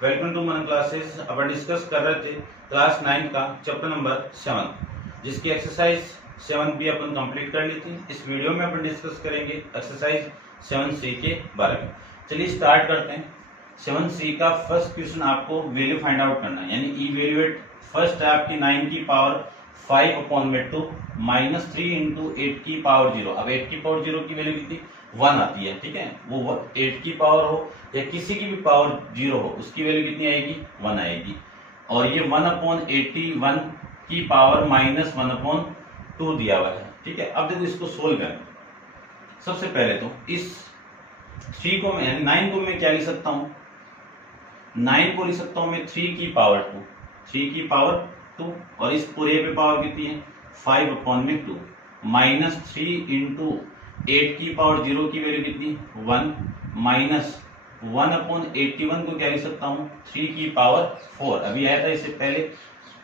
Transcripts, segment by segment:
Welcome to मन classes. अपन discuss कर रहे थे क्लास 9 का चैप्टर नंबर 7, जिसकी एक्सरसाइज 7 भी अपन कंप्लीट कर ली थी। इस वीडियो में अपन डिस्कस करेंगे एक्सरसाइज 7C के बारे में। चलिए स्टार्ट करते हैं। 7C का फर्स्ट क्वेश्चन आपको वैल्यू फाइंड आउट करना है, यानी इवेल्युएट। फर्स्ट है आपकी 9 की पावर 5/2 माइनस 3 इंटू 8 की पावर 0। अब 8 की पावर 0 की वैल्यू कितनी 1 आती है, ठीक है। वो 8 की पावर हो या किसी की भी पावर 0 हो, उसकी वैल्यू कितनी आएगी 1 आएगी। और ये 1/81 की पावर माइनस 1/2 दिया हुआ है, ठीक है। अब देखो इसको सोल्व करें। सबसे पहले तो इस 3 को मैं यानी 9 को मैं क्या लिख सकता हूं, 9 को लिख सकता हूं मैं 3 की पावर 2, 3 की पावर 2। और इस पूरे पे पावर कितनी है 5/2 माइनस 3 इंटू 8 की पावर 0 की वैल्यू कितनी 1 माइनस 1/81 को क्या लिख सकता हूं 3 की पावर 4। अभी आया था इससे पहले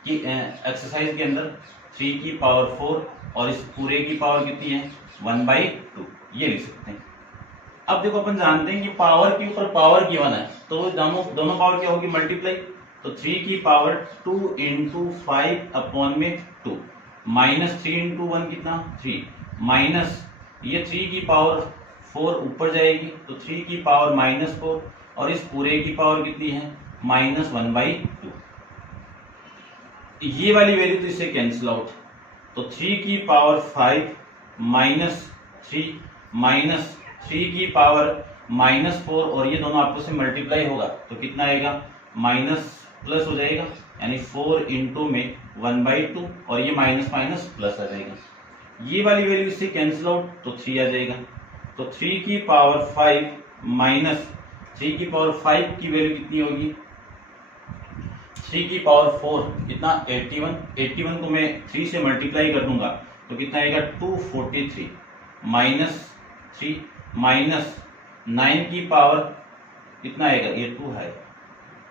कि एक्सरसाइज के अंदर 3 की पावर 4 और इस पूरे की पावर कितनी है 1/2, ये लिख सकते हैं। अब देखो अपन जानते हैं कि पावर के ऊपर पावर गिवन है, तो दोनों पावर क्या होगी मल्टीप्लाई। तो 3 की पावर 2 इंटू 5/2 माइनस 3 इंटू 1 कितना 3 माइनस ये 3 की पावर 4 ऊपर जाएगी तो 3 की पावर -4 और इस पूरे की पावर कितनी है -1/2। ये वाली वैल्यू तो इससे कैंसिल आउट। तो 3 की पावर 5 माइनस 3 की पावर -4 और ये दोनों आपस में मल्टीप्लाई होगा तो कितना आएगा माइनस प्लस हो जाएगा, यानी 4 इंटू में 1/2 और ये माइनस माइनस प्लस आ जाएगा। ये वाली वैल्यू इससे कैंसिल आउट तो 3 आ जाएगा। तो 3 की पावर 5 माइनस 3 की पावर 5 की वैल्यू कितनी होगी 3 की पावर 4 कितना 81 को मैं 3 से मल्टीप्लाई कर दूंगा तो कितना आएगा 243 माइनस 3 माइनस 9 की पावर कितना आएगा ये 2 है,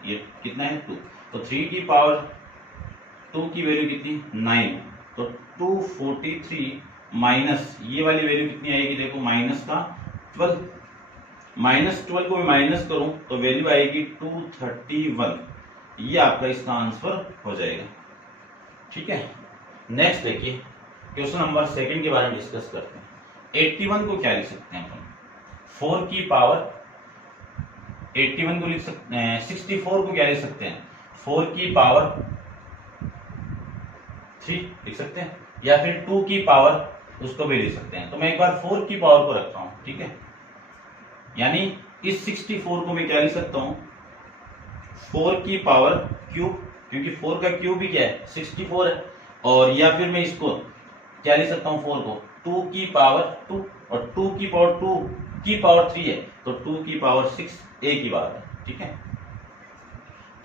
ये कितना है 2। तो 3 की पावर 2 की वैल्यू कितनी 9, तो 243 माइनस ये वाली वैल्यू कितनी आएगी देखो -12। -12 को मैं माइनस करूं तो वैल्यू आएगी 231। ये आपका इसका आंसर हो जाएगा, ठीक है। नेक्स्ट देखिए क्वेश्चन नंबर 2 के बारे में डिस्कस करते हैं। 81 को क्या लिख सकते हैं अपन 4 की पावर 81 को लिख सकते हैं 64 को क्या लिख सकते हैं 4 की पावर 3 लिख सकते हैं, या फिर 2 की पावर उसको भी लिख सकते हैं। तो मैं एक बार 4 की पावर को रखता हूं, ठीक है। यानी इस 64 को मैं क्या लिख सकता हूं 4 की पावर क्यूब, क्योंकि 4 का क्यूब भी क्या है 64 है। और या फिर मैं इसको क्या लिख सकता हूं 4 को 2 की पावर 2 और 2 की पावर 2 की पावर 3 है तो 2 की पावर 6 एक ही बात है, ठीक है।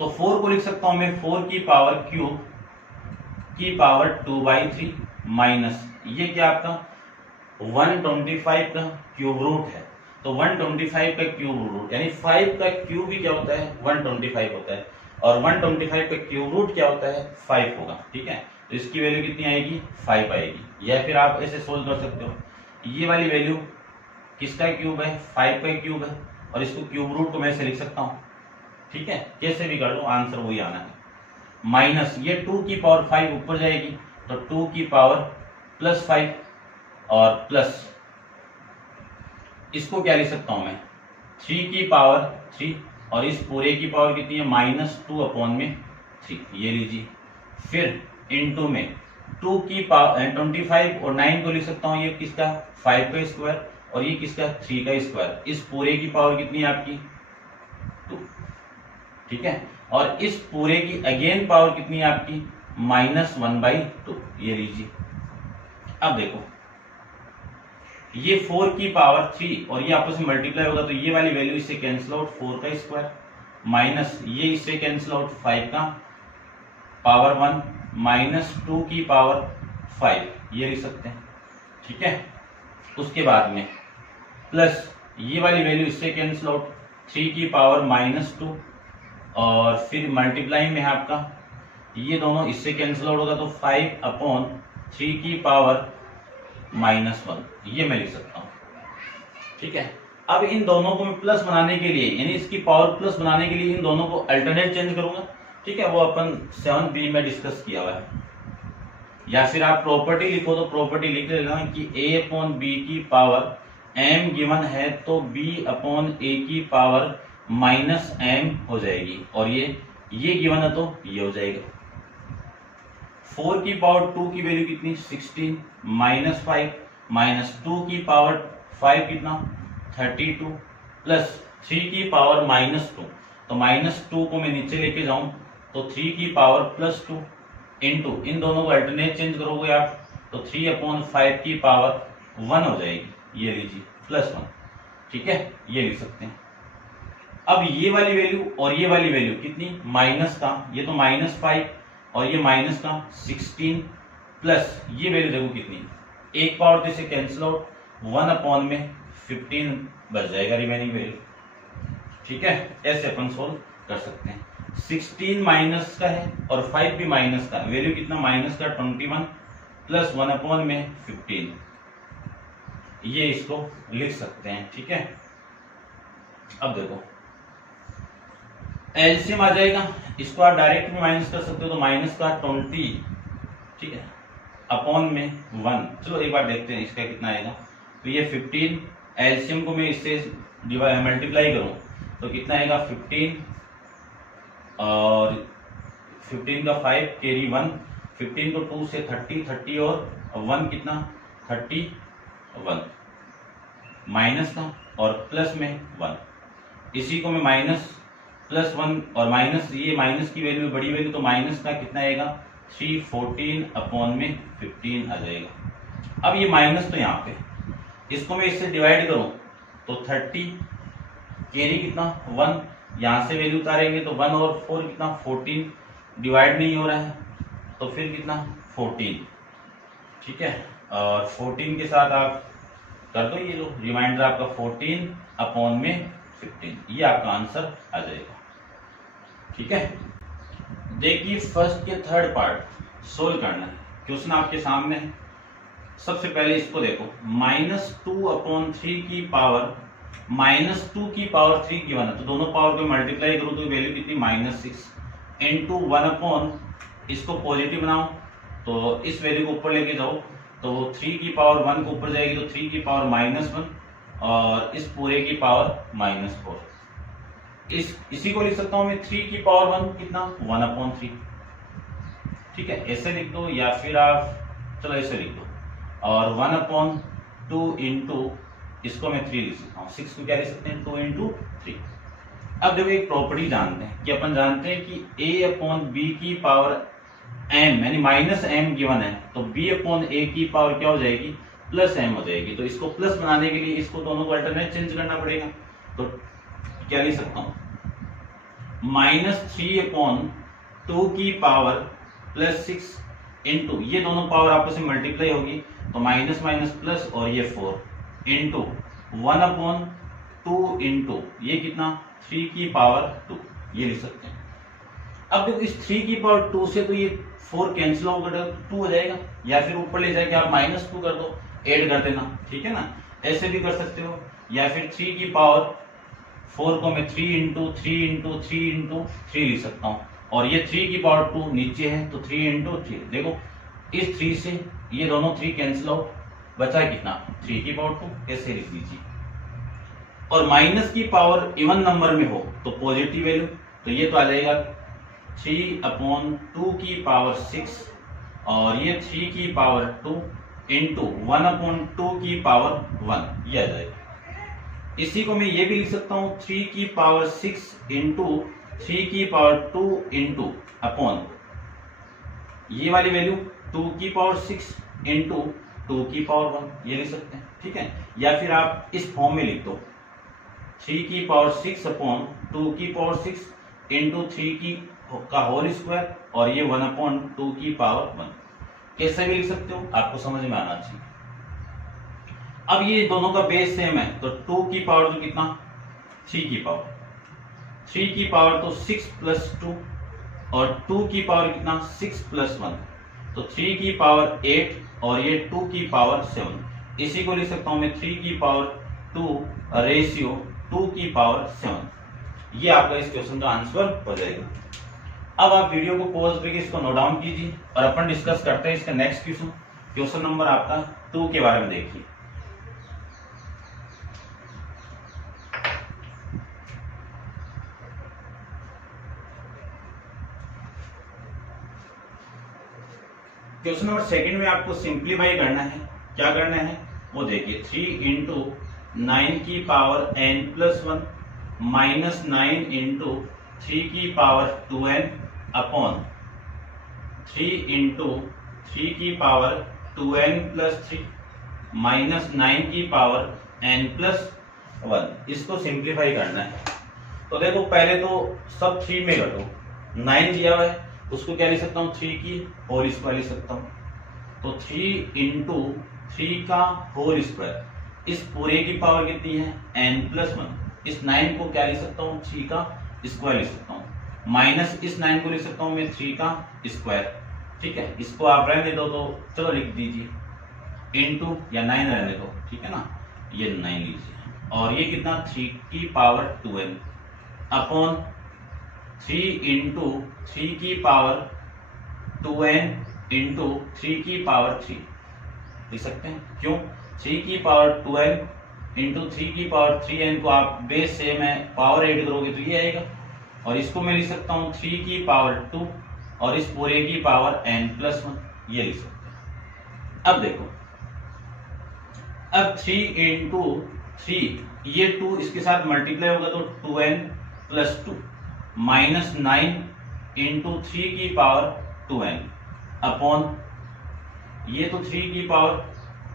तो 4 को लिख सकता हूं मैं 4 की पावर क्यूब की पावर 2/3 माइनस ये क्या आपका 125 का क्यूब रूट है। तो 125 का क्यूब रूट यानी 5 का क्यूब भी क्या होता है 125 होता है, और 125 का क्यूब रूट क्या होता है 5 होगा, ठीक है। तो इसकी वैल्यू कितनी आएगी 5 आएगी। या फिर आप ऐसे सोल्व कर सकते हो, ये वाली वैल्यू किसका क्यूब है 5 का क्यूब है और इसको क्यूब रूट को मैं ऐसे लिख सकता हूं, ठीक है। कैसे भी कर लो आंसर वही आना है। माइनस ये 2 की पावर 5 ऊपर जाएगी तो 2 की पावर +5 और प्लस इसको क्या लिख सकता हूं मैं 3 की पावर 3 और इस पूरे की पावर कितनी है -2/3, ये लीजिए। फिर इनटू में 2 की पावर 25 और 9 को लिख सकता हूं ये किसका 5 का स्क्वायर और ये किसका 3 का स्क्वायर। इस पूरे की पावर कितनी है आपकी 2, ठीक है। और इस पूरे की अगेन पावर कितनी है आपकी -1/2, ये लीजिए। अब देखो ये 4 की पावर 3 और ये आपस में मल्टीप्लाई होगा तो ये वाली वैल्यू इससे कैंसिल आउट 4 का स्क्वायर माइनस ये इससे कैंसिल आउट 5 का पावर 1 माइनस 2 की पावर 5, ये लिख सकते हैं, ठीक है। उसके बाद में प्लस ये वाली वैल्यू इससे कैंसिल आउट 3 की पावर -2 और फिर मल्टीप्लाई में है आपका ये दोनों इससे कैंसिल आउट होगा तो 5/3 की पावर -1, ये मैं लिख सकता हूं, ठीक है। अब इन दोनों को मैं प्लस बनाने के लिए, यानी इसकी पावर प्लस बनाने के लिए इन दोनों को अल्टरनेट चेंज करूंगा। ठीक है, वो अपन 7b में डिस्कस किया हुआ है। या फिर आप प्रॉपर्टी लिखो तो प्रॉपर्टी लिख लेना कि a अपॉन बी की पावर m गिवन है तो b अपॉन a की पावर माइनस m हो जाएगी, और ये गिवन है तो ये हो जाएगा। 4 की पावर 2 की वैल्यू कितनी 16 माइनस 5 माइनस 2 की पावर 5 कितना 32 प्लस 3 की पावर माइनस 2, तो माइनस 2 को मैं नीचे लेके जाऊं तो 3 की पावर प्लस 2 इंटू इन दोनों को अल्टरनेट चेंज करोगे आप तो 3 अपॉन 5 की पावर 1 हो जाएगी, ये लीजिए प्लस 1। ठीक है, ये लिख सकते हैं। अब ये वाली वैल्यू और ये वाली वैल्यू कितनी माइनस का, ये तो माइनस 5 और ये माइनस का 16 प्लस ये वैल्यू देखो कितनी, एक पावर तो इसे कैंसिल आउट, 1 अपॉन में 15 बच जाएगा रिमेनिंग वैल्यू। ठीक है, ऐसे अपन सोल्व कर सकते हैं। 16 माइनस का है और 5 भी माइनस का, वैल्यू कितना माइनस का 21 प्लस 1 अपॉन में 15, ये इसको लिख सकते हैं। ठीक है, अब देखो एलसीएम आ जाएगा, इसको आप डायरेक्ट में माइनस कर सकते हो, तो माइनस का 20, ठीक है, अपॉन में 1। चलो एक बार देखते हैं इसका कितना आएगा, तो ये 15, एलसीएम को मैं इससे मल्टीप्लाई करूं तो कितना आएगा 15 और 15 का 5 कैरी 1, 15 को 2 से 30 और 1 कितना 31 माइनस का और प्लस में 1, इसी को मैं माइनस प्लस 1 और माइनस, ये माइनस की वैल्यू बड़ी वैल्यू, तो माइनस का कितना आएगा 314 अपॉन में 15 आ जाएगा। अब ये माइनस तो यहाँ पे, इसको मैं इससे डिवाइड करूं तो 30 कैरी कितना 1, यहां से वैल्यू उतारेंगे तो 1 और 4 कितना 14, डिवाइड नहीं हो रहा है तो फिर कितना 14। ठीक है, और 14 के साथ आप कर दो, ये लो रिमाइंडर आपका 14 अपॉन में 15, ये आपका आंसर आ जाएगा। ठीक है, देखिए फर्स्ट के थर्ड पार्ट सोल्व करना है, क्वेश्चन आपके सामने है। सबसे पहले इसको देखो, -2 अपॉन 3 की पावर -2 की पावर 3 गिवन है, तो दोनों पावर को मल्टीप्लाई करूं तो वैल्यू कितनी -6 इंटू 1 अपॉन, इसको पॉजिटिव बनाओ तो इस वैल्यू को ऊपर लेके जाओ तो 3 की पावर 1 को ऊपर जाएगी तो 3 की पावर -1 और इस पूरे की पावर -4। इसी को लिख सकता हूं मैं 3 की पावर 1 कितना 1 अपॉन 3। ठीक है, ऐसे लिख दो या फिर आप चलो ऐसे लिख दो, और 1 अपॉन 2 इंटू इसको मैं 3 लिख सकता हूँ, 6 को क्या लिख सकते हैं 2 इंटू 3। अब देखो एक प्रॉपर्टी जानते हैं कि अपन जानते हैं कि a अपॉन बी की पावर m यानी -m गिवन है, तो b अपॉन a की पावर क्या हो जाएगी +m हो जाएगी। तो इसको प्लस बनाने के लिए इसको दोनों को अल्टरनेट चेंज करना पड़ेगा, तो क्या लिख सकता हूँ -3 अपॉन 2 की पावर +6 इंटू ये दोनों पावर आपस में मल्टीप्लाई होगी तो माइनस माइनस प्लस और ये 4 इंटू 1 अपॉन 2 इंटू ये कितना 3 की पावर 2, ये लिख सकते हैं। अब देखो इस 3 की पावर 2 से तो ये 4 कैंसिल होगा 2 हो जाएगा, या फिर ऊपर ले जाके आप -2 कर दो, ऐड कर देना। ठीक है ना, ऐसे भी कर सकते हो, या फिर 3 की पावर 4 को मैं 3 इंटू 3 इंटू 3 इंटू 3 लिख सकता हूँ, और ये 3 की पावर 2 नीचे है तो 3 इंटू 3। देखो इस 3 से ये दोनों 3 कैंसिल आउट, बचा कितना 3 की पावर 2, ऐसे लिख लीजिए। और माइनस की पावर इवन नंबर में हो तो पॉजिटिव वैल्यू, तो ये तो आ जाएगा 3 अपॉन 2 की पावर 6 और ये 3 की पावर 2 इंटू 1 अपॉन 2 की पावर 1, ये आ जाएगा। इसी को मैं ये भी लिख सकता हूँ 3 की पावर 6 इंटू 3 की पावर 2 इंटू अपॉन ये वाली वैल्यू 2 की पावर 6 इंटू 2 की पावर 1, ये लिख सकते हैं। ठीक है, या फिर आप इस फॉर्म में लिख दो 3 की पावर 6 अपॉन 2 की पावर 6 इंटू 3 की का होल स्क्वायर और ये 1 अपॉन 2 की पावर 1, कैसे भी लिख सकते हो, आपको समझ में आना चाहिए। अब ये दोनों का बेस सेम है तो 2 की पावर तो कितना 3 की पावर, 3 की पावर तो 6 प्लस 2 और 2 की पावर कितना 6 प्लस 1, तो 3 की पावर 8 और ये 2 की पावर 7। इसी को लिख सकता हूं मैं 3 की पावर रेशियो 2 की पावर 7। ये आपका इस क्वेश्चन का आंसर हो जाएगा। अब आप वीडियो को पॉज करके इसको नोट डाउन कीजिए और अपन डिस्कस करते हैं इसका नेक्स्ट क्वेश्चन। क्वेश्चन नंबर आपका 2 के बारे में देखिए। क्वेश्चन नंबर सेकंड में आपको सिंप्लीफाई करना है। क्या करना है वो देखिए। 3 इंटू 9 की पावर n+1 माइनस 9 इंटू 3 की पावर 2n अपॉन 3 इंटू 3 की पावर 2n+3 माइनस 9 की पावर n+1। इसको सिंप्लीफाई करना है। तो देखो पहले तो सब 3 में घटो। 9 दिया हुआ है उसको क्या लिख सकता हूँ 3 की होल स्क्वायर लिख सकता हूँ। तो 3 इंटू 3 का होल स्क्वायर, इस पूरे की पावर कितनी है n+1। इस 9 को क्या लिख सकता हूँ 3 का स्क्वायर लिख सकता हूँ, माइनस इस 9 को लिख सकता हूँ मैं 3 का स्क्वायर। ठीक है, इसको आप रहने दो तो चलो लिख दीजिए इंटू या 9 रहने दो, ठीक है ना, ये 9 लीजिए और ये कितना 3 की पावर 2n अपॉन 3 इंटू 3 की पावर 2n इंटू 3 की पावर 3 लिख सकते हैं। क्यों 3 की पावर 2n इंटू 3 की पावर 3n को आप बेस से मैं पावर ऐड करोगे तो ये आएगा और इसको मैं लिख सकता हूँ 3 की पावर 2 और इस पूरे की पावर n+1 ये लिख सकते हैं। अब देखो, अब 3 इंटू 3 ये 2 इसके साथ मल्टीप्लाई होगा तो 2n+2 माइनस 9 इंटू 3 की पावर 2n अपॉन ये तो 3 की पावर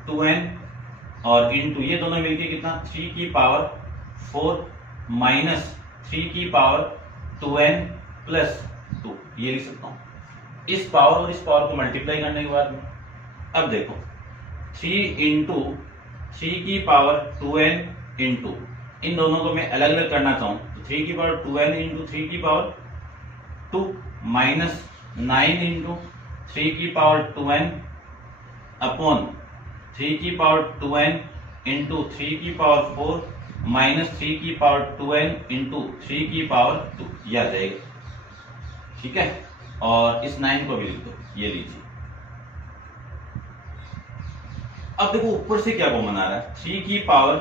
2n और इंटू ये दोनों मिलके कितना 3 की पावर 4 माइनस 3 की पावर 2n+2 ये लिख सकता हूँ। इस पावर और इस पावर को मल्टीप्लाई करने के बाद में अब देखो 3 इंटू 3 की पावर 2n इंटू इन दोनों को मैं अलग अलग करना चाहूँ तो 3 की पावर 2n इंटू 3 की पावर 2 माइनस 9 इंटू 3 की पावर 2n अपॉन 3 की पावर 2n इंटू 3 की पावर 4 माइनस 3 की पावर 2n इंटू 3 की पावर 2 ये आ जाएगा। ठीक है, और इस 9 को भी लिख दो, ये लीजिए। अब देखो ऊपर से क्या कॉमन आ रहा है 3 की पावर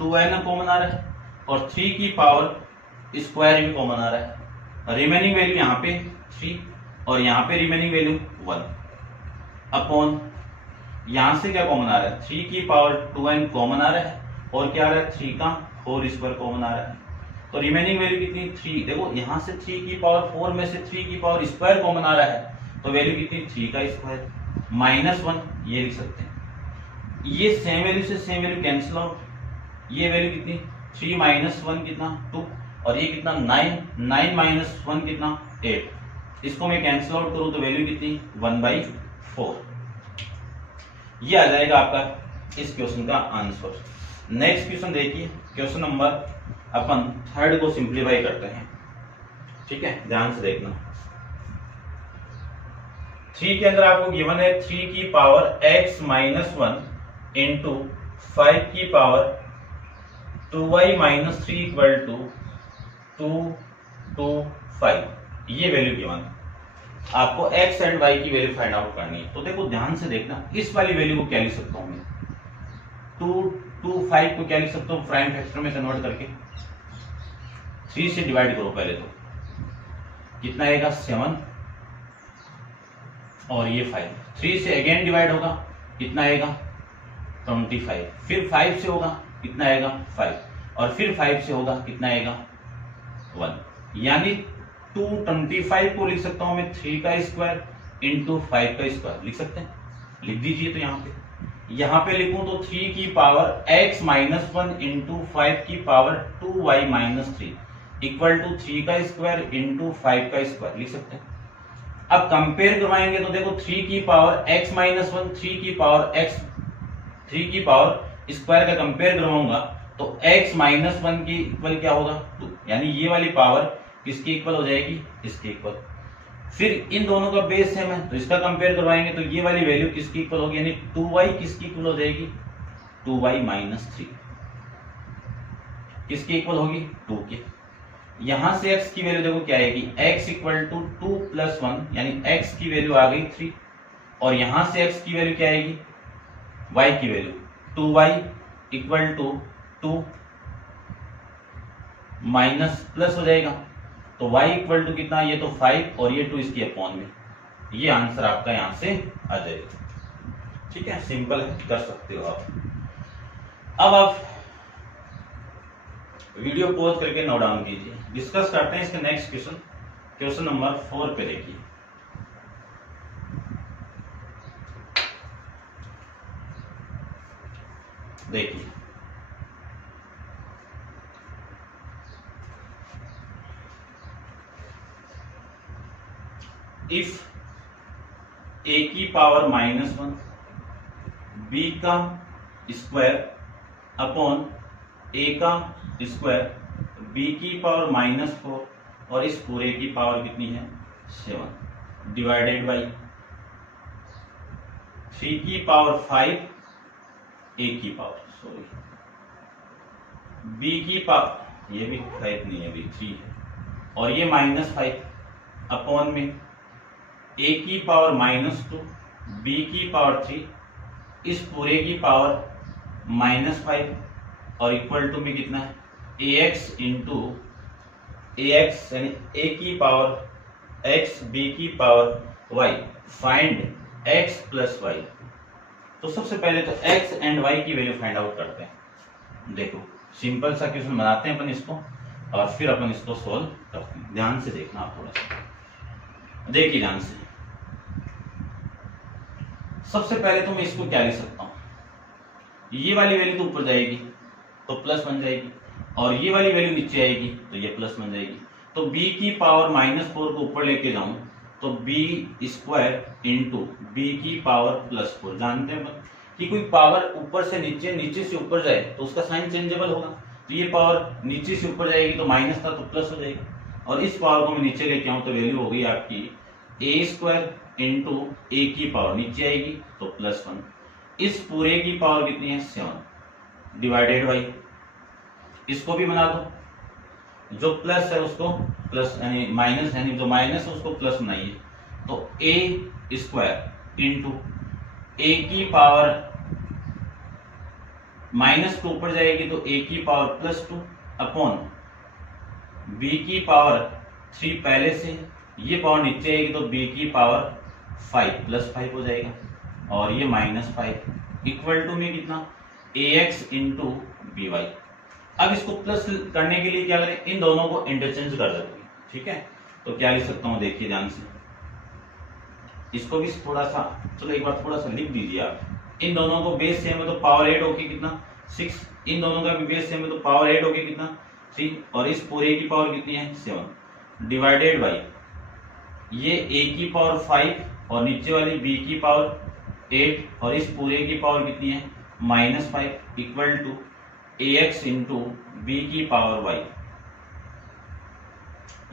2n कॉमन आ रहा है और 3 की पावर स्क्वायर भी कॉमन आ रहा है। रिमेनिंग वैल्यू यहाँ पे 3 और यहाँ पे रिमेनिंग वैल्यू 1 अपॉन यहां से क्या कॉमन आ रहा है 3 की पावर 2n कॉमन आ रहा है और क्या आ रहा है 3 का होल स्क्वायर कॉमन आ रहा है। तो रिमेनिंग वैल्यू कितनी 3। देखो यहां से 3 की पावर 4 में से 3 की पावर स्क्वायर कॉमन आ रहा है तो वैल्यू कितनी 3 का स्क्वायर माइनस 1 ये लिख सकते हैं। ये सेम वैल्यू से सेम वैल्यू कैंसिल आउट, ये वैल्यू कितनी 3 माइनस 1 कितना 2 और ये कितना 9 माइनस 1 कितना 8। इसको मैं कैंसिल आउट करूं तो वैल्यू कितनी 1/4 ये आ जाएगा आपका इस क्वेश्चन का आंसर। नेक्स्ट क्वेश्चन देखिए, क्वेश्चन नंबर अपन 3 को सिंप्लीफाई करते हैं। ठीक है, ध्यान से देखना। 3 के अंदर आपको गिवन है 3 की पावर x माइनस 1 इंटू 5 की power 2y minus 3 equal to 2 2 5 ये वैल्यू गिवन है। आपको x एंड y की वैल्यू फाइंड आउट करनी है। तो देखो ध्यान से देखना, इस वाली वैल्यू को क्या लिख सकता हूं मैं 2 2 5 को क्या लिख सकता हूं प्राइम फैक्टर में कन्वर्ट करके 3 से डिवाइड करो पहले तो कितना आएगा 7 और ये 5 3 से अगेन डिवाइड होगा कितना आएगा 25 फिर 5 से होगा कितना आएगा 5 और फिर 5 से होगा कितना आएगा 1 यानी 225 को लिख सकता हूं मैं 3 का स्क्वायर इंटू 5 का स्क्वायर लिख सकते हैं। लिख दीजिए तो यहाँ पे लिखूं तो 3 की पावर x माइनस 1 इंटू 5 की power 2y minus 3 equal to 3 का स्क्वायर इंटू 5 का स्क्वायर लिख सकते हैं। अब कंपेयर करवाएंगे तो देखो 3 की पावर x माइनस 1 3 की पावर x 3 की पावर स्क्वायर का कंपेयर करवाऊंगा तो x माइनस 1 की इक्वल क्या होगा 2 यानी ये वाली पावर किसकी इक्वल हो जाएगी इसकी इक्वल। फिर इन दोनों का बेस सेम है तो इसका कंपेयर करवाएंगे तो ये वाली वैल्यू किसकी इक्वल होगी यानी 2y किसकी इक्वल हो जाएगी 2y माइनस 3 किसके इक्वल होगी, 2 के। यहां से x की वैल्यू देखो क्या आएगी, x इक्वल टू 2 प्लस 1, यानी x की वैल्यू आ गई 3, और यहां से x की वैल्यू क्या आएगी, y की value 2y equal to 2 minus plus हो जाएगा, तो y इक्वल टू कितना, ये तो 5 और ये 2 इसकी अपॉन में, ये आंसर आपका यहां से आ जाएगा। ठीक है, सिंपल कर सकते हो आप। अब आप वीडियो पॉज करके नोट डाउन कीजिए। डिस्कस करते हैं इसका नेक्स्ट क्वेश्चन, क्वेश्चन नंबर 4 पे देखिए। देखिए इफ a की पावर -1 b का स्क्वायर अपॉन a का स्क्वायर b की पावर -4 और इस पूरे की पावर कितनी है 7 डिवाइडेड बाई 3 की पावर 5 a की पावर b की पावर, ये भी 5 नहीं है, अभी 3 है, और ये -5 अपॉन में a की पावर -2 b की पावर 3 इस पूरे की पावर -5 और इक्वल टू में कितना है ax इंटू ax, यानी a की पावर x b की power y, find x plus y। तो सबसे पहले तो x एंड y की वैल्यू फाइंड आउट करते हैं। देखो सिंपल सा क्वेश्चन बनाते हैं अपन इसको, और फिर अपन इसको सोल्व करते हैं। ध्यान से देखना आप, थोड़ा सा देखिए ध्यान से। सबसे पहले तो मैं इसको क्या लिख सकता हूं, ये वाली वैल्यू तो ऊपर जाएगी तो प्लस बन जाएगी, और ये वाली वैल्यू नीचे आएगी तो ये प्लस बन जाएगी। तो b की पावर -4 को ऊपर लेके जाऊं तो b स्क्वायर इंटू बी की पावर +4। जानते हैं कि कोई पावर ऊपर से नीचे, नीचे से ऊपर जाए तो उसका साइन चेंजेबल होगा, तो ये पावर नीचे से ऊपर जाएगी तो माइनस था तो प्लस हो जाएगा, और इस पावर को मैं नीचे लेके आऊं तो वैल्यू होगी आपकी a² इंटू a की पावर नीचे आएगी तो +1, इस पूरे की पावर कितनी है 7 डिवाइडेड बाई, इसको भी बना दो, जो प्लस है उसको प्लस, यानी माइनस, यानी जो माइनस है उसको प्लस बनाइए, तो a² इंटू a की पावर -2 ऊपर जाएगी तो a की पावर +2 अपॉन b की पावर 3 पहले से, ये पावर नीचे आएगी तो b की पावर 5 +5 हो जाएगा, और ये -5 इक्वल टू में कितना ax इंटू by। अब इसको प्लस करने के लिए क्या करें, इन दोनों को इंटरचेंज कर देते हैं। ठीक है, तो क्या लिख सकता हूं, देखिए ध्यान से, इसको भी थोड़ा सा, चलो एक बार थोड़ा सा लिख दीजिए आप। इन दोनों को बेस सेम है तो पावर 8 होके कितना 6, इन दोनों का भी बेस सेम है तो पावर 8 होके कितना 3, और इस पूरे की पावर कितनी है 7 डिवाइडेड बाई ये a की पावर 5 और नीचे वाली b की पावर 8 और इस पूरे की पावर कितनी है -5 equal to ax into B की पावर y,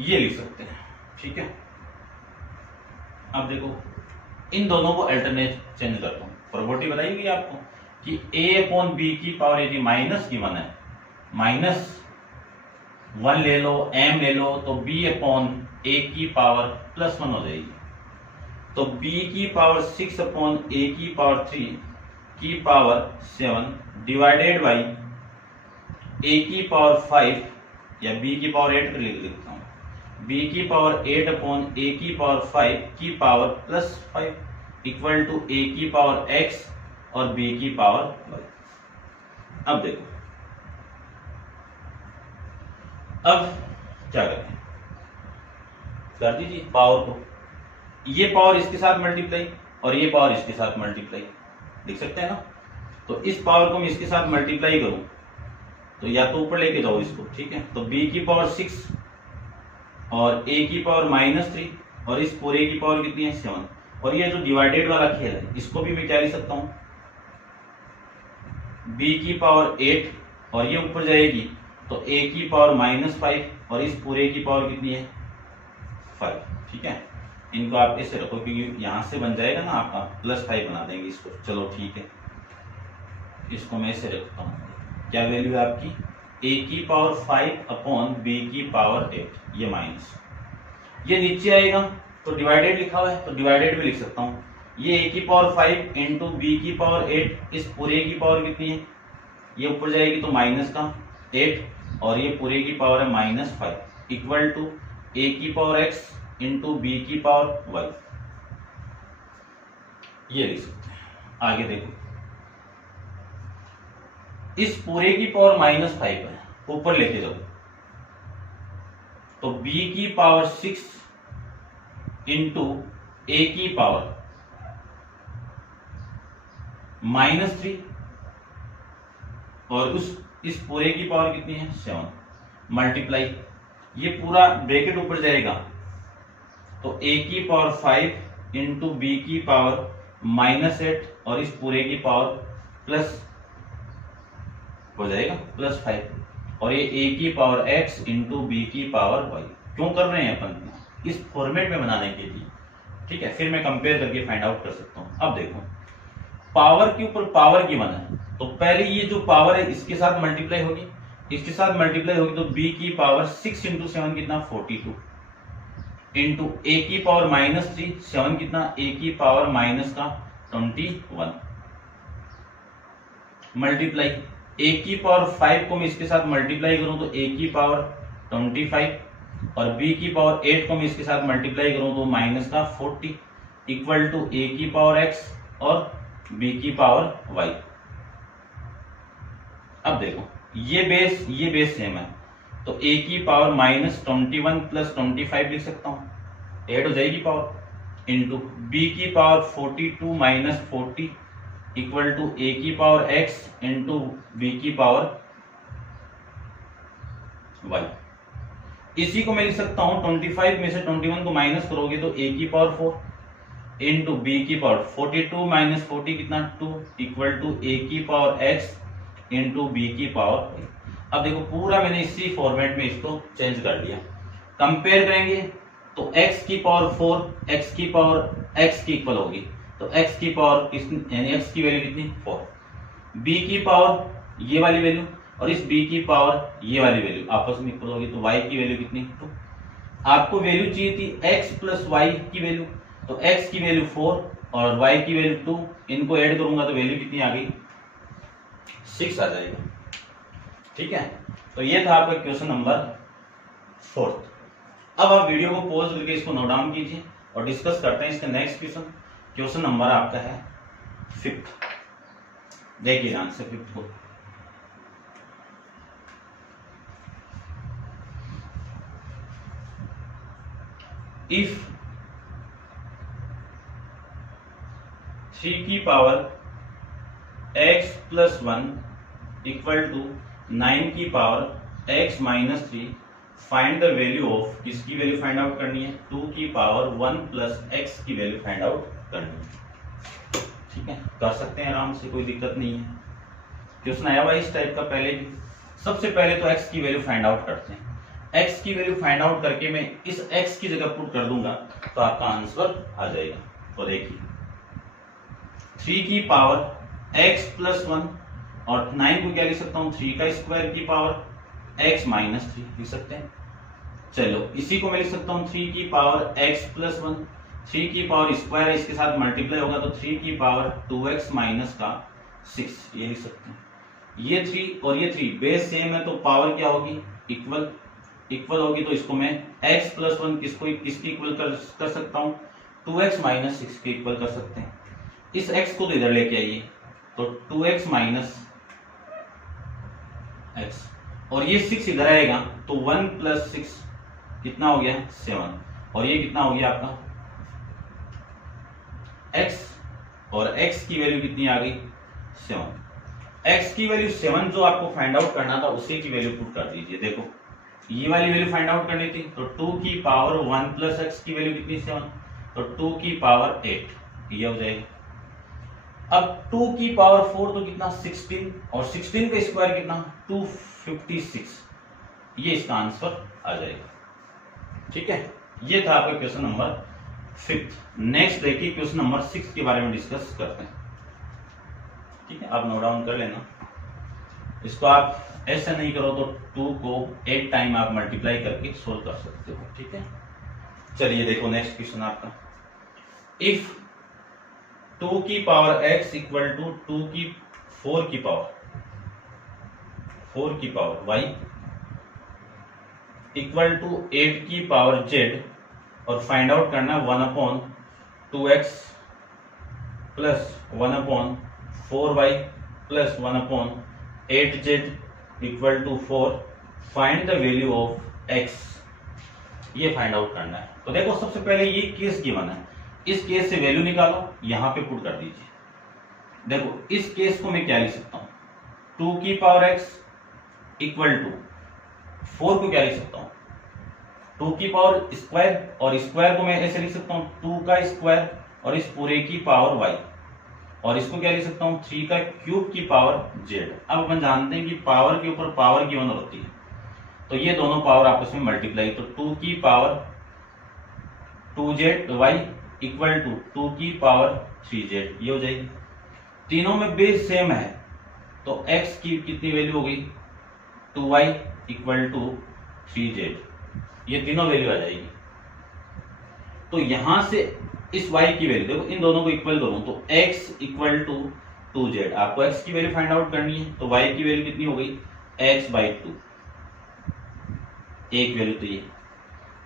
ये लिख सकते हैं। ठीक है, अब देखो इन दोनों को अल्टरनेट चेंज करता हूं, प्रॉपर्टी बताइएगी आपको कि a अपॉन बी की पावर यदि माइनस की 1 है, -1 ले लो, m ले लो, तो b अपॉन a की पावर +1 हो जाएगी, तो b की पावर 6 अपॉन a की पावर 3 की पावर 7 डिवाइडेड बाई a की पावर 5 या b की पावर 8 लिख देता हूं, b की पावर 8 अपॉन a की पावर 5 की पावर +5 इक्वल टू a की पावर x और b की पावर y। अब देखो, अब क्या करें, कर दीजिए पावर को, ये पावर इसके साथ मल्टीप्लाई और ये पावर इसके साथ मल्टीप्लाई, लिख सकते हैं ना। तो इस पावर को मैं इसके साथ मल्टीप्लाई करूं तो या तो ऊपर लेके जाओ इसको, ठीक है, तो b की पावर 6 और a की पावर -3 और इस पूरे की पावर कितनी है 7, और ये जो डिवाइडेड वाला खेल है इसको भी मैं क्या लिख सकता हूं, b की पावर 8 और ये ऊपर जाएगी तो a की पावर -5 और इस पूरे की पावर कितनी है 5। ठीक है, इनको आप ऐसे रखो क्योंकि यहां से बन जाएगा ना आपका +5 बना देंगे इसको। चलो ठीक है, इसको मैं ऐसे रखता हूं, क्या वैल्यू है आपकी ए की पावर 5 अपॉन बी की पावर 8, ये माइनस, ये नीचे आएगा तो डिवाइडेड लिखा हुआ है तो डिवाइडेड भी लिख सकता हूँ। ये ए की पावर 5 इंटू बी की पावर 8, इस पूरे की पावर कितनी है, ये ऊपर जाएगी तो माइनस का 8 और ये पूरे की पावर है -5 इक्वल टू ए की पावर x इंटू बी की पावर y, ये लिख सकते हैं। आगे देखो, इस पूरे की पावर -5 है, ऊपर लेके जाओ तो b की पावर 6 इंटू ए की पावर -3 और इस पूरे की पावर कितनी है 7 मल्टीप्लाई, ये पूरा ब्रैकेट ऊपर जाएगा तो a की पावर 5 इंटू बी की पावर -8 और इस पूरे की पावर प्लस हो जाएगा +5 और ये a की पावर x इंटू बी की पावर y। क्यों कर रहे हैं अपन, इस फॉर्मेट में बनाने के लिए, ठीक है। फिर मैं कंपेयर करके फाइंड आउट कर सकता हूं। अब देखो, पावर के ऊपर पावर की वन है तो पहले ये जो पावर है इसके साथ मल्टीप्लाई होगी, इसके साथ मल्टीप्लाई होगी तो b की पावर 6 इंटू 7 कितना 42 इंटू ए की पावर -3 7 कितना a की पावर -21 मल्टीप्लाई a की पावर 5 को मैं इसके साथ मल्टीप्लाई करूं तो a की पावर 25 और b की पावर 8 को मैं इसके साथ मल्टीप्लाई करूं तो -40 इक्वल टू a की पावर x और b की पावर y। अब देखो, ये बेस सेम है तो a की पावर -21 प्लस 25 लिख सकता हूं, ऐड हो जाएगी पावर, इंटू b की power 42 minus 40 equal to a की पावर x इंटू b की पावर y। इसी को मैं लिख सकता हूं 25 में से 21 को माइनस करोगे तो a की पावर 4 इंटू b की पावर 42 माइनस 40 कितना 2 इक्वल टू a की पावर x इंटू b की पावर y। अब देखो, पूरा मैंने इसी फॉर्मेट में इसको चेंज कर दिया। कंपेयर करेंगे तो x की पावर 4 x की पावर x की इक्वल होगी तो x की पावर यानी x की वैल्यू कितनी 4, b की पावर ये वाली वैल्यू और इस b की पावर ये वाली वैल्यू आपस में इक्वल होगी तो y की वैल्यू कितनी 2। आपको वैल्यू चाहिए थी x प्लस y की वैल्यू तो x की वैल्यू 4 और y की वैल्यू 2, इनको ऐड करूंगा तो वैल्यू कितनी आ गई 6 आ जाएगा, ठीक है। तो ये था आपका क्वेश्चन नंबर 4। अब आप वीडियो को पॉज करके इसको नोट डाउन कीजिए और डिस्कस करते हैं इसका नेक्स्ट क्वेश्चन। क्वेश्चन नंबर आपका है 5th। देखिए आंसर 5th को, इफ 3 की power x plus 1 equal to 9 की power x minus 3, find the value of, किसकी वैल्यू फाइंड आउट करनी है 2 की पावर 1 प्लस x की वैल्यू फाइंड आउट करनी है, ठीक है। कर सकते हैं आराम से, कोई दिक्कत नहीं है। क्वेश्चन आया हुआ इस टाइप का पहले भी। सबसे पहले तो x की वैल्यू फाइंड आउट करते हैं। x की वैल्यू फाइंड आउट करके मैं इस x की जगह पुट कर दूंगा तो आपका आंसर आ जाएगा। तो देखिए 3 की पावर x प्लस 1 और 9 को क्या लिख सकता हूं 3 का स्क्वायर की पावर x माइनस 3 लिख सकते हैं। चलो इसी को मैं लिख सकता हूं 3 की पावर x प्लस 1, 3 की पावर स्क्वायर है इसके साथ मल्टीप्लाई होगा तो 3 की पावर 2x माइनस का 6, ये लिख सकते हैं। ये 3 और ये 3 बेस सेम है तो पावर क्या होगी इक्वल होगी तो इसको मैं x प्लस 1 किसकी इक्वल कर सकता हूं 2x माइनस 6 के इक्वल कर सकते हैं। इस x को तो इधर लेके आइए तो 2x माइनस x और ये 6 इधर आएगा तो 1 प्लस 6 कितना हो गया 7 और ये कितना हो गया आपका x और x की वैल्यू कितनी आ गई 7। x की वैल्यू 7 जो आपको फाइंड आउट करना था उसी की वैल्यू पुट कर दीजिए। देखो ये वाली वैल्यू फाइंड आउट करनी थी तो 2 की पावर 1 प्लस x की वैल्यू कितनी 7 तो 2 की पावर 8 ये हो जाएगी। अब 2 की पावर 4 तो कितना 16 और 16 का स्क्वायर कितना 256, ये इसका आंसर आ जाएगा, ठीक है। ये था आपका क्वेश्चन नंबर 5। नेक्स्ट देखिए क्वेश्चन नंबर 6 के बारे में डिस्कस करते हैं, ठीक है। आप नोट डाउन कर लेना। इसको आप ऐसे नहीं करो तो 2 को 8 टाइम आप मल्टीप्लाई करके सोल्व कर सकते हो। ठीक है, चलिए देखो नेक्स्ट क्वेश्चन आपका। इफ 2 की पावर x इक्वल टू 2 की 4 की पावर y इक्वल टू 8 की पावर z और फाइंड आउट करना 1/2x plus 1/4y plus 1/8z equal to 4, find the value of x, ये फाइंड आउट करना है। तो देखो सबसे पहले ये केस गिवन है, इस केस से वैल्यू निकालो, यहां पे पुट कर दीजिए। देखो इस केस को मैं क्या लिख सकता हूं, 2 की पावर x इक्वल टू 4 को क्या लिख सकता हूं, 2 की पावर स्क्वायर, और स्क्वायर को मैं ऐसे लिख सकता हूं 2 का स्क्वायर और इस पूरे की पावर y, और इसको क्या लिख सकता हूं 3 का क्यूब की पावर z। अब अपन जानते हैं कि पावर के ऊपर पावर गिवन होती है, तो ये दोनों पावर आपस में मल्टीप्लाई, तो 2 की पावर 2zy इक्वल टू 2 की पावर 3z, ये हो जाएगी। तीनों में बेस सेम है, तो x की कितनी वैल्यू हो गई 2y इक्वल टू 3z, ये तीनों वैल्यू आ जाएगी। तो यहां से इस y की वैल्यू देखो, इन दोनों को इक्वल करूं तो x इक्वल टू 2z, आपको x की वैल्यू फाइंड आउट करनी है, तो y की वैल्यू कितनी हो गई x/2, एक वैल्यू तो ये,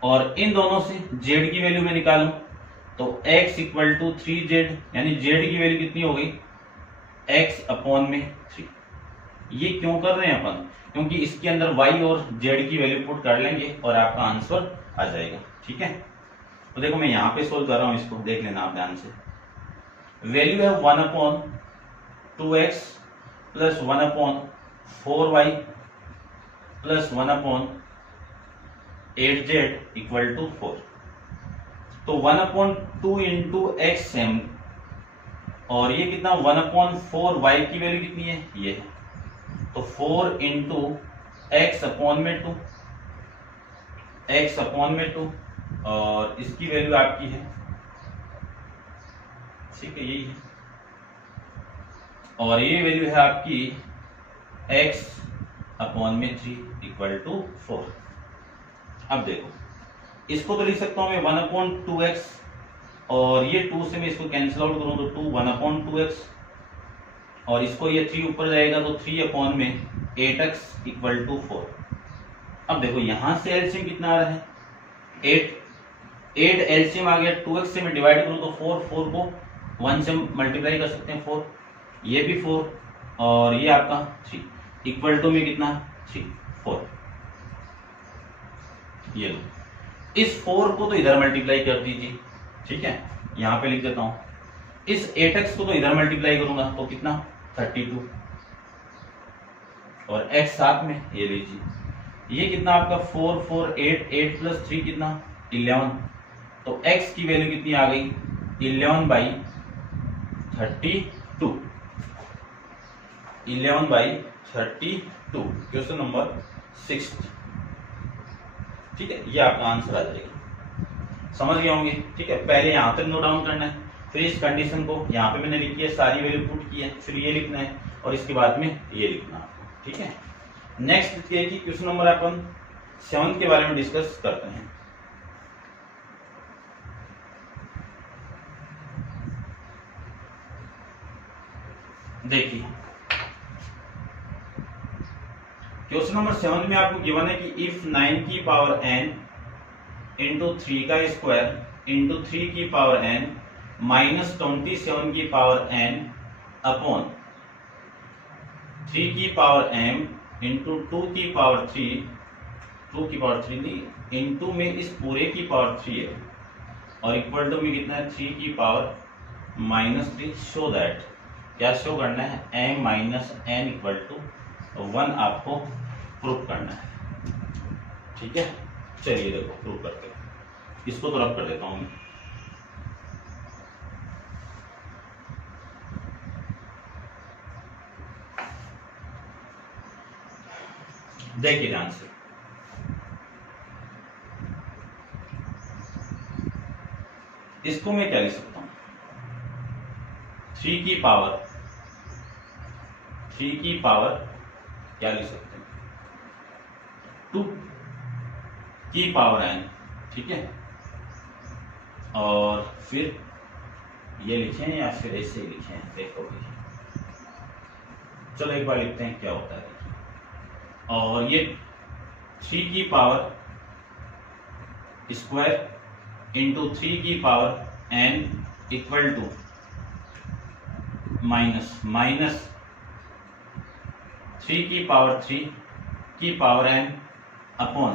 और इन दोनों से z की वैल्यू मैं निकालूं तो x इक्वल टू 3z, यानी z की वैल्यू कितनी हो गई x/3। ये क्यों कर रहे हैं अपन, क्योंकि इसके अंदर y और z की वैल्यू पुट कर लेंगे और आपका आंसर आ जाएगा। ठीक है, तो देखो मैं यहां पे सोल्व कर रहा हूं, इसको देख लेना आप ध्यान से। वैल्यू है 1/2x plus 1/4y plus 1/8z equal to 4। तो 1/2 इंटू एक्स एम, और ये कितना 1/4y की वैल्यू कितनी है, ये है, तो 4 इंटू x/2, x/2, और इसकी वैल्यू आपकी है, ठीक है यही है, और ये वैल्यू है आपकी x/3 इक्वल टू 4। अब देखो इसको तो लिख सकता हूं मैं 1/2x, और ये 2 से मैं इसको कैंसिल आउट करूं तो 1/2x, और इसको ये 3 ऊपर जाएगा तो 3/8x इक्वल टू 4। अब देखो यहां से एलसीएम कितना आ रहा है 8 एलसीएम आ गया, 2x से मैं डिवाइड करूं तो 4 को 1 से मल्टीप्लाई कर सकते हैं 4, ये भी 4, और ये आपका 3 इक्वल टू में कितना 4। ये लो, इस 4 को तो इधर मल्टीप्लाई कर दीजिए, ठीक है, यहां पे लिख देता हूं। इस 8x को तो इधर मल्टीप्लाई करूंगा तो कितना 32, और x साथ में ये लीजिए, ये कितना आपका 4 4 8 प्लस 3 कितना 11, तो x की वैल्यू कितनी आ गई 11/32, 11/32, क्वेश्चन नंबर 6। ठीक है, ये आपका आंसर आ जाएगा, समझ गए होंगे। ठीक है, पहले यहां तक नोट डाउन करना है, फिर इस कंडीशन को यहाँ पे मैंने लिखी है, सारी वैल्यू पुट की है, फिर ये लिखना है और इसके बाद में ये लिखना है। ठीक है, नेक्स्ट क्वेश्चन नंबर अपन 7 के बारे में डिस्कस करते हैं। देखिए क्वेश्चन नंबर 7 में आपको गिवन है कि इफ 9 की पावर n इंटू 3 का स्क्वायर इंटू 3 की पावर n माइनस 27 की पावर n अपॉन 3 की पावर m इंटू 2 की पावर 3 नहीं, इंटू में इस पूरे की पावर 3 है, और इक्वल टू में कितना है 3 की पावर -3। शो दैट, क्या शो करना है m minus n equal to 1 आपको प्रूफ करना है। ठीक है, चलिए देखो प्रूफ करते हैं, इसको तो रब कर देता हूं मैं। देखिए ध्यान से, इसको मैं क्या लिख सकता हूं 3 की पावर क्या लिख सकते हैं, 2 की पावर n, ठीक है। और फिर ये लिखें या फिर ऐसे ही लिखें, देखो चलो एक बार लिखते हैं क्या होता है। और ये 3 की पावर स्क्वायर इंटू 3 की power n equal to minus 3 की पावर 3 की पावर n अपॉन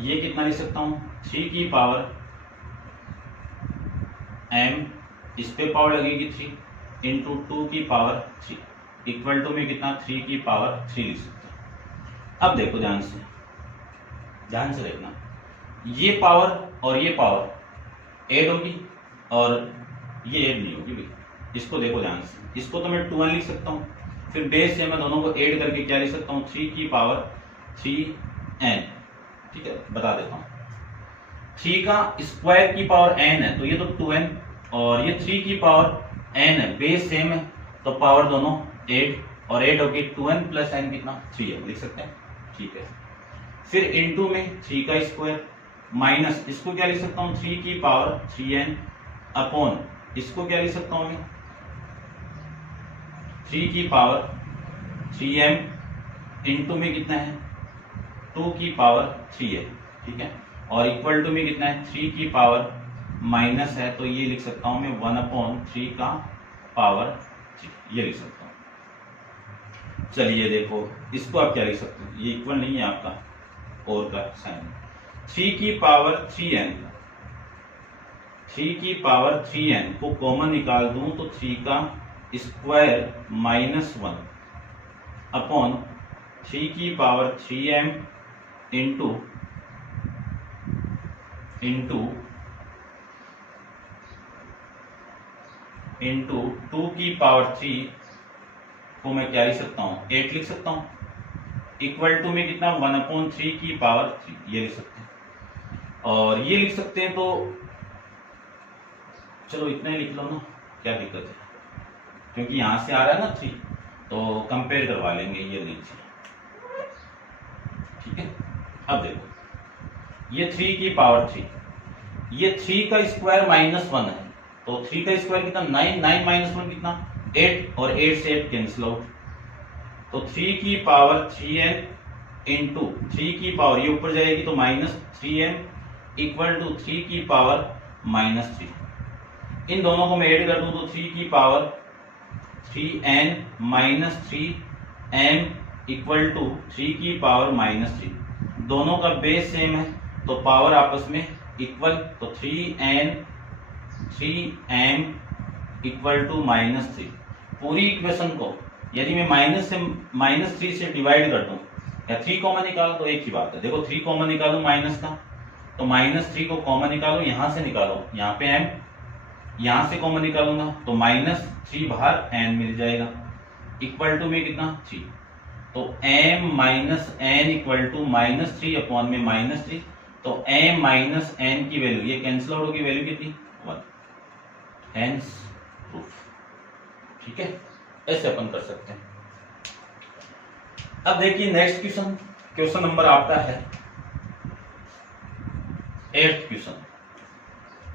ये कितना लिख सकता हूं, 3 की पावर m, इस पे पावर लगेगी 3 इंटू 2 की पावर 3 इक्वल टू में कितना 3 की पावर 3 लिख सकते हैं। अब देखो ध्यान से देखना, ये पावर और ये पावर ऐड होगी और ये ऐड नहीं होगी भाई। इसको देखो ध्यान से, इसको तो मैं 2n लिख सकता हूँ, फिर बेस से मैं दोनों को ऐड करके क्या लिख सकता हूँ, 3 की पावर 3n, ठीक है। बता देता हूँ, 3 का स्क्वायर की पावर n है तो ये तो 2n, और ये 3 की पावर n है, बेस सेम है तो पावर दोनों 8 और 8 होगी 2n प्लस n कितना 3 है, लिख सकते हैं, ठीक है। फिर इनटू में 3 का स्क्वायर माइनस इसको क्या लिख सकता हूँ, 3 की पावर 3n अपॉन इसको क्या लिख सकता हूँ मैं, 3 की पावर 3m इंटू में कितना है 2 की पावर 3 है, ठीक है। और इक्वल टू में कितना है 3 की पावर माइनस है तो ये लिख सकता हूं मैं 1/3 का पावर 3, ये लिख सकता हूं। चलिए देखो इसको आप क्या लिख सकते हैं, ये इक्वल नहीं है आपका और का साइन, 3 की पावर 3n को कॉमन निकाल दूं तो 3 का स्क्वायर माइनस 1 अपॉन 3 की पावर 3m इंटू 2 की पावर 3 को मैं क्या लिख सकता हूँ, 8 लिख सकता हूँ, इक्वल टू में कितना 1/3 की पावर 3, ये लिख सकते हैं। और ये लिख सकते हैं तो चलो इतना ही लिख लो ना, क्या दिक्कत है, क्योंकि यहां से आ रहा है ना 3 तो कंपेयर करवा लेंगे, ये लीजिए, ठीक है। अब देखो ये 3 की पावर 3, ये 3 का स्क्वायर माइनस 1 है तो 3 का स्क्वायर कितना 9, 9 माइनस 1 कितना 8, और 8 से 8 कैंसिल आउट, तो 3 की पावर 3n इंटू 3 की पावर ये ऊपर जाएगी तो माइनस 3n इक्वल टू 3 की पावर माइनस 3। इन दोनों को मैं ऐड कर दूं तो 3 की power 3n minus 3m equal to 3 की पावर माइनस 3। दोनों का बेस सेम है तो पावर आपस में इक्वल, तो 3n 3m equal to minus 3। पूरी इक्वेशन को यदि मैं माइनस 3 से डिवाइड कर दूं या 3 कॉमन निकालो तो एक ही बात है। देखो 3 कॉमन निकालो माइनस का, तो माइनस 3 को कॉमन निकालो, यहां से निकालो, यहाँ पे m, यहां से कॉमन निकालूंगा तो माइनस 3 बाहर n मिल जाएगा, इक्वल टू में कितना 3, तो m minus n equal to minus 3 upon में माइनस 3, तो m माइनस n की वैल्यू ये कैंसिल आउट होगी, वैल्यू कितनी 1, हेंस प्रूफ, ठीक है। ऐसे अपन कर सकते हैं। अब देखिए नेक्स्ट क्वेश्चन नंबर आपका है 8th क्वेश्चन,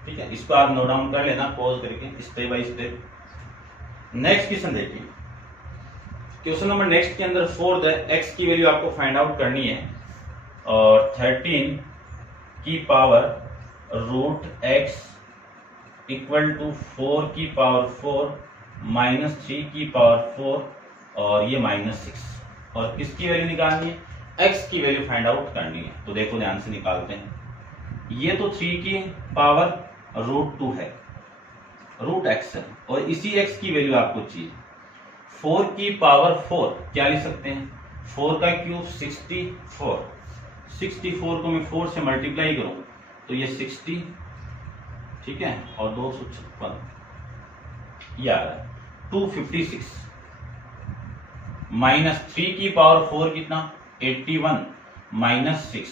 ठीक है। इसको आप नोट डाउन कर लेना पॉज करके step by step. Next question देखिए, क्वेश्चन नंबर नेक्स्ट के अंदर फॉर द x की वैल्यू आपको फाइंड आउट करनी है और 13 की power root x equal to 4 की पावर 4 माइनस 3 की पावर 4 और ये माइनस 6, और किसकी वैल्यू निकालनी है, x की वैल्यू फाइंड आउट करनी है। तो देखो ध्यान से निकालते हैं, ये तो 3 की पावर रूट 2 है, रूट x है, और इसी x की वैल्यू आपको चाहिए। 4 की पावर 4 क्या लिख सकते हैं, 4 का क्यूब 64, 64 को मैं 4 से मल्टीप्लाई करूं तो ये 60, ठीक है, और 256 ये आ रहा है 256 माइनस 3 की पावर 4 कितना 81 माइनस 6,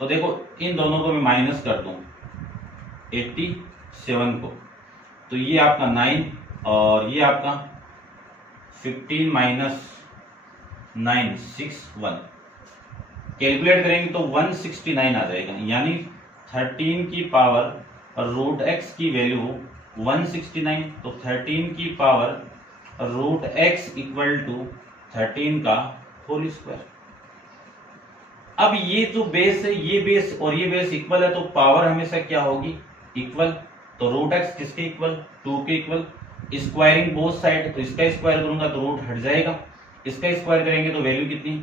तो देखो इन दोनों को मैं माइनस कर दूं 87 को, तो ये आपका 9 और ये आपका 15 माइनस 961 कैलकुलेट करेंगे तो 169 आ जाएगा, यानी 13 की पावर रूट एक्स की वैल्यू 169, तो 13 की power root X equal to 13 का होल स्क्वायर। अब ये जो बेस है, ये बेस और ये बेस इक्वल है, तो पावर हमेशा क्या होगी, इक्वल। तो रूट एक्स किसके इक्वल, 2 के इक्वल। स्क्वायरिंग बोथ साइड, तो इसका स्क्वायर करूंगा तो रूट हट जाएगा, इसका स्क्वायर करेंगे तो वैल्यू कितनी,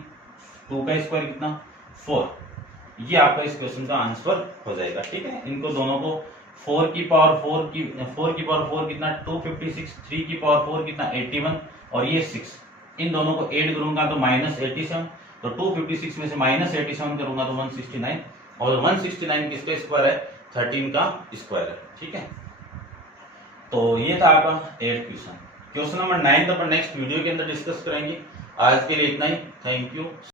2 का स्क्वायर कितना, 4। ये आपका इस क्वेश्चन का आंसर हो जाएगा। ठीक है, इनको दोनों को 4 की पावर 4 कितना 256, 3 की पावर 4 कितना 81 और ये 6, इन दोनों को ऐड करूंगा तो -87, तो 256 में से -87 करूंगा तो 169, और 169 किसका स्क्वायर है, 13 का स्क्वायर है। ठीक है, तो ये था आपका 8th क्वेश्चन। क्वेश्चन नंबर 9 अपन नेक्स्ट वीडियो के अंदर डिस्कस करेंगे। आज के लिए इतना ही, थैंक यू।